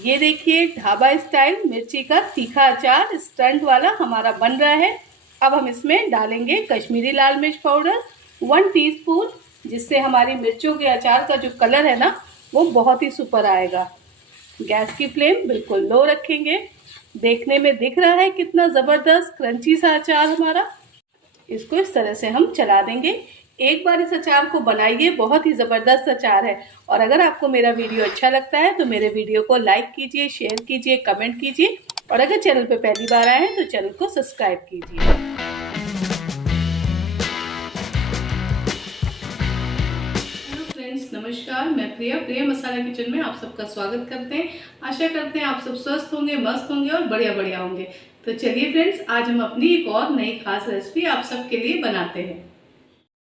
ये देखिए ढाबा स्टाइल मिर्ची का तीखा अचार स्टंट वाला हमारा बन रहा है। अब हम इसमें डालेंगे कश्मीरी लाल मिर्च पाउडर 1 टीस्पून, जिससे हमारी मिर्चों के अचार का जो कलर है ना वो बहुत ही सुपर आएगा। गैस की फ्लेम बिल्कुल लो रखेंगे। देखने में दिख रहा है कितना ज़बरदस्त क्रंची सा अचार हमारा। इसको इस तरह से हम चला देंगे। एक बार इस अचार को बनाइए, बहुत ही ज़बरदस्त अचार है। और अगर आपको मेरा वीडियो अच्छा लगता है तो मेरे वीडियो को लाइक कीजिए, शेयर कीजिए, कमेंट कीजिए, और अगर चैनल पे पहली बार आए हैं तो चैनल को सब्सक्राइब कीजिए। नमस्कार, मैं प्रिया मसाला किचन में आप सबका स्वागत करते हैं। आशा करते हैं आप सब स्वस्थ होंगे, मस्त होंगे और बढ़िया होंगे। तो चलिए फ्रेंड्स, आज हम अपनी एक और नई खास रेसिपी आप सबके लिए बनाते हैं।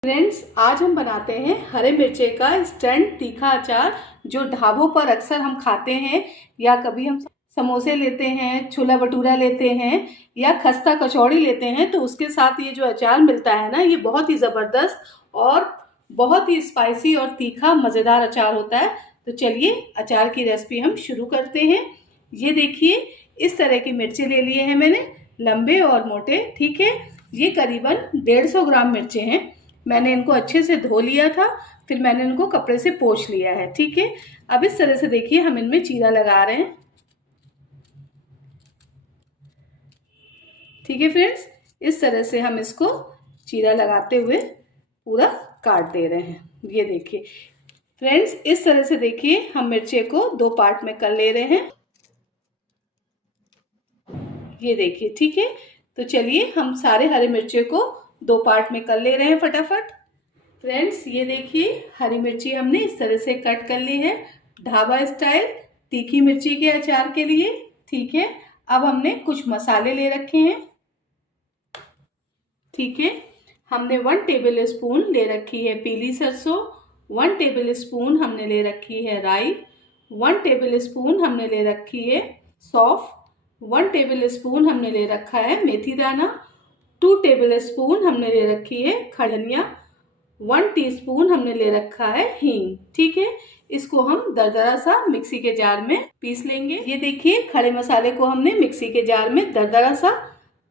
फ्रेंड्स, आज हम बनाते हैं हरे मिर्चे का स्टंट तीखा अचार, जो ढाबों पर अक्सर हम खाते हैं, या कभी हम समोसे लेते हैं, छोला भटूरा लेते हैं, या खस्ता कचौड़ी लेते हैं, तो उसके साथ ये जो अचार मिलता है ना, ये बहुत ही ज़बरदस्त और बहुत ही स्पाइसी और तीखा मज़ेदार अचार होता है। तो चलिए अचार की रेसिपी हम शुरू करते हैं। ये देखिए इस तरह की मिर्ची ले लिए हैं मैंने, लंबे और मोटे, ठीक है। ये करीबन 150 ग्राम मिर्चे हैं। मैंने इनको अच्छे से धो लिया था, फिर मैंने इनको कपड़े से पोंछ लिया है, ठीक है। अब इस तरह से देखिए हम इनमें चीरा लगा रहे हैं, ठीक है फ्रेंड्स। इस तरह से हम इसको चीरा लगाते हुए पूरा काट दे रहे हैं। ये देखिए फ्रेंड्स, इस तरह से देखिए हम मिर्चे को 2 पार्ट में कर ले रहे हैं। ये देखिए, ठीक है। तो चलिए हम सारे हरे मिर्चे को 2 पार्ट में कर ले रहे हैं फटाफट। फ्रेंड्स, ये देखिए हरी मिर्ची हमने इस तरह से कट कर ली है, ढाबा स्टाइल तीखी मिर्ची के अचार के लिए, ठीक है। अब हमने कुछ मसाले ले रखे हैं, ठीक है। हमने 1 टेबल स्पून ले रखी है पीली सरसों, 1 टेबल स्पून हमने ले रखी है राई, 1 टेबल स्पून हमने ले रखी है सौंफ, 1 टेबल स्पून हमने ले रखा है मेथी दाना, 2 टेबल स्पून हमने ले रखी है खड़ा धनिया, 1 टीस्पून हमने ले रखा है हींग, ठीक है। इसको हम दरदरा सा मिक्सी के जार में पीस लेंगे। ये देखिए खड़े मसाले को हमने मिक्सी के जार में दरदरा सा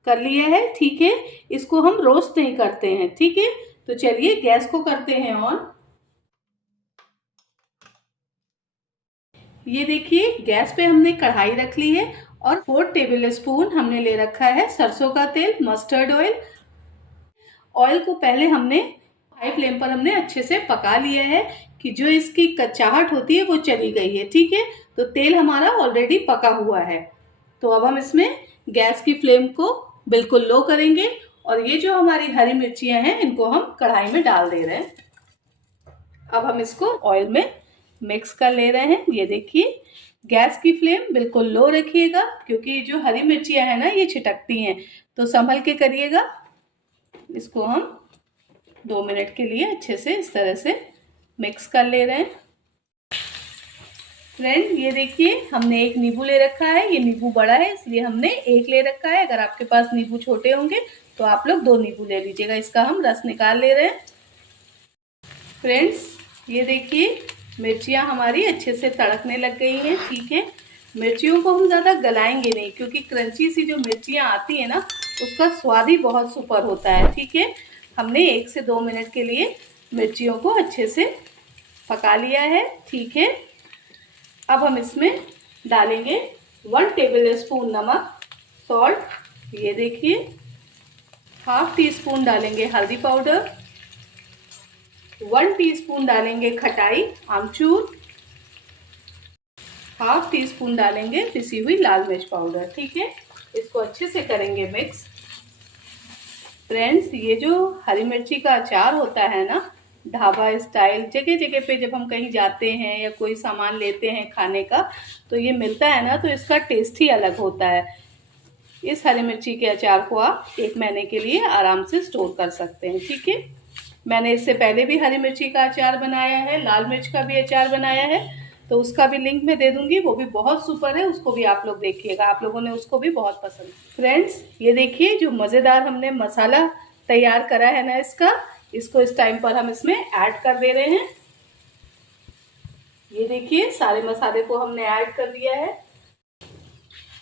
कर लिया है, ठीक है। इसको हम रोस्ट नहीं करते हैं, ठीक है। तो चलिए गैस को करते हैं ऑन। ये देखिए गैस पे हमने कढ़ाई रख ली है और 4 टेबल स्पून हमने ले रखा है सरसों का तेल, मस्टर्ड ऑयल। ऑयल को पहले हमने हाई फ्लेम पर हमने अच्छे से पका लिया है कि जो इसकी कच्चाहट होती है वो चली गई है, ठीक है। तो तेल हमारा ऑलरेडी पका हुआ है। तो अब हम इसमें गैस की फ्लेम को बिल्कुल लो करेंगे और ये जो हमारी हरी मिर्चियां हैं इनको हम कढ़ाई में डाल दे रहे हैं। अब हम इसको ऑयल में मिक्स कर ले रहे हैं। ये देखिए गैस की फ्लेम बिल्कुल लो रखिएगा, क्योंकि जो हरी मिर्चियां हैं ना ये छिटकती हैं, तो संभल के करिएगा। इसको हम 2 मिनट के लिए अच्छे से इस तरह से मिक्स कर ले रहे हैं। फ्रेंड, ये देखिए हमने एक नींबू ले रखा है। ये नींबू बड़ा है इसलिए हमने 1 ले रखा है। अगर आपके पास नींबू छोटे होंगे तो आप लोग 2 नींबू ले लीजिएगा। इसका हम रस निकाल ले रहे हैं। फ्रेंड्स, ये देखिए मिर्चियाँ हमारी अच्छे से तड़कने लग गई हैं, ठीक है। मिर्चियों को हम ज़्यादा गलाएंगे नहीं, क्योंकि क्रंची सी जो मिर्चियाँ आती हैं ना उसका स्वाद ही बहुत सुपर होता है, ठीक है। हमने 1 से 2 मिनट के लिए मिर्चियों को अच्छे से पका लिया है, ठीक है। अब हम इसमें डालेंगे 1 टेबल स्पून नमक, सॉल्ट। ये देखिए ½ टीस्पून डालेंगे हल्दी पाउडर, 1 टीस्पून डालेंगे खटाई आमचूर, ½ टीस्पून डालेंगे पिसी हुई लाल मिर्च पाउडर, ठीक है। इसको अच्छे से करेंगे मिक्स। फ्रेंड्स, ये जो हरी मिर्ची का अचार होता है ना ढाबा स्टाइल, जगह जगह पे जब हम कहीं जाते हैं या कोई सामान लेते हैं खाने का तो ये मिलता है ना, तो इसका टेस्ट ही अलग होता है। इस हरी मिर्ची के अचार को आप 1 महीने के लिए आराम से स्टोर कर सकते हैं, ठीक है। मैंने इससे पहले भी हरी मिर्ची का अचार बनाया है, लाल मिर्च का भी अचार बनाया है, तो उसका भी लिंक मैं दे दूंगी। वो भी बहुत सुपर है, उसको भी आप लोग देखिएगा। आप लोगों ने उसको भी बहुत पसंद। फ्रेंड्स, ये देखिए जो मज़ेदार हमने मसाला तैयार करा है ना इसको इस टाइम पर हम इसमें ऐड कर दे रहे हैं। ये देखिए सारे मसाले को हमने ऐड कर दिया है।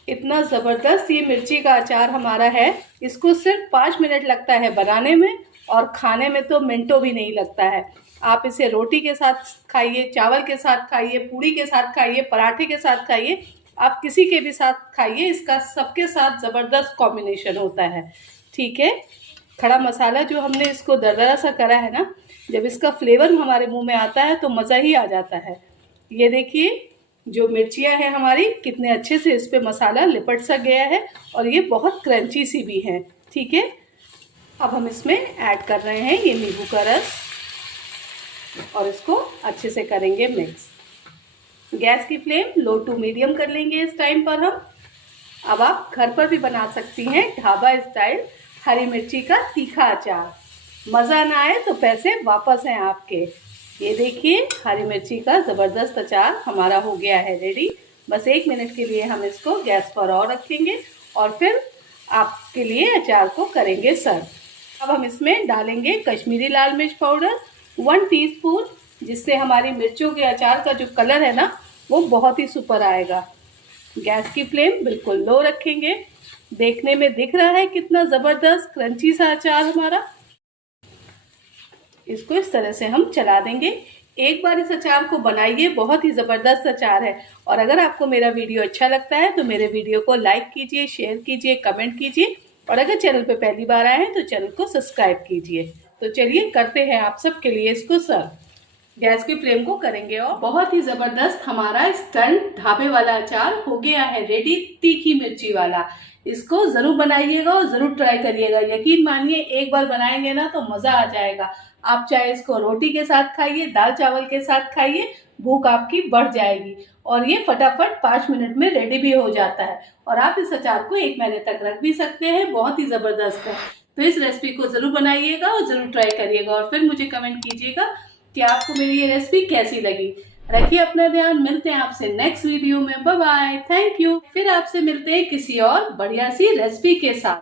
इतना ज़बरदस्त ये मिर्ची का अचार हमारा है। इसको सिर्फ 5 मिनट लगता है बनाने में और खाने में तो मिनटों भी नहीं लगता है। आप इसे रोटी के साथ खाइए, चावल के साथ खाइए, पूड़ी के साथ खाइए, पराठे के साथ खाइए, आप किसी के भी साथ खाइए, इसका सबके साथ ज़बरदस्त कॉम्बिनेशन होता है। ठीक है, खड़ा मसाला जो हमने इसको दरदरा सा करा है ना, जब इसका फ्लेवर हमारे मुंह में आता है तो मज़ा ही आ जाता है। ये देखिए जो मिर्चियाँ हैं हमारी कितने अच्छे से इस पे मसाला लिपट सा गया है और ये बहुत क्रंची सी भी है। ठीक है, अब हम इसमें ऐड कर रहे हैं ये नींबू का रस और इसको अच्छे से करेंगे मिक्स। गैस की फ्लेम लो टू मीडियम कर लेंगे इस टाइम पर हम। अब आप घर पर भी बना सकती हैं ढाबा स्टाइल हरी मिर्ची का तीखा अचार। मज़ा ना आए तो पैसे वापस हैं आपके। ये देखिए हरी मिर्ची का ज़बरदस्त अचार हमारा हो गया है रेडी। बस 1 मिनट के लिए हम इसको गैस पर और रखेंगे और फिर आपके लिए अचार को करेंगे सर्व। अब हम इसमें डालेंगे कश्मीरी लाल मिर्च पाउडर 1 टीस्पून, जिससे हमारी मिर्चों के अचार का जो कलर है ना वो बहुत ही सुपर आएगा। गैस की फ्लेम बिल्कुल लो रखेंगे। देखने में दिख रहा है कितना ज़बरदस्त क्रंची सा अचार हमारा। इसको इस तरह से हम चला देंगे। एक बार इस अचार को बनाइए, बहुत ही ज़बरदस्त अचार है। और अगर आपको मेरा वीडियो अच्छा लगता है तो मेरे वीडियो को लाइक कीजिए, शेयर कीजिए, कमेंट कीजिए और अगर चैनल पे पहली बार आए हैं तो चैनल को सब्सक्राइब कीजिए। तो चलिए करते हैं आप सबके लिए इसको सर्व। गैस की फ्लेम को करेंगे और बहुत ही ज़बरदस्त हमारा स्टंट ढाबे वाला अचार हो गया है रेडी, तीखी मिर्ची वाला। इसको ज़रूर बनाइएगा और ज़रूर ट्राई करिएगा। यकीन मानिए एक बार बनाएंगे ना तो मज़ा आ जाएगा। आप चाहे इसको रोटी के साथ खाइए, दाल चावल के साथ खाइए, भूख आपकी बढ़ जाएगी। और ये फटाफट 5 मिनट में रेडी भी हो जाता है और आप इस अचार को 1 महीने तक रख भी सकते हैं। बहुत ही ज़बरदस्त है। तो इस रेसिपी को ज़रूर बनाइएगा और ज़रूर ट्राई करिएगा और फिर मुझे कमेंट कीजिएगा कि आपको मेरी ये रेसिपी कैसी लगी। रखिए अपना ध्यान, मिलते हैं आपसे नेक्स्ट वीडियो में। Bye bye, thank you. फिर आपसे मिलते हैं किसी और बढ़िया सी रेसिपी के साथ।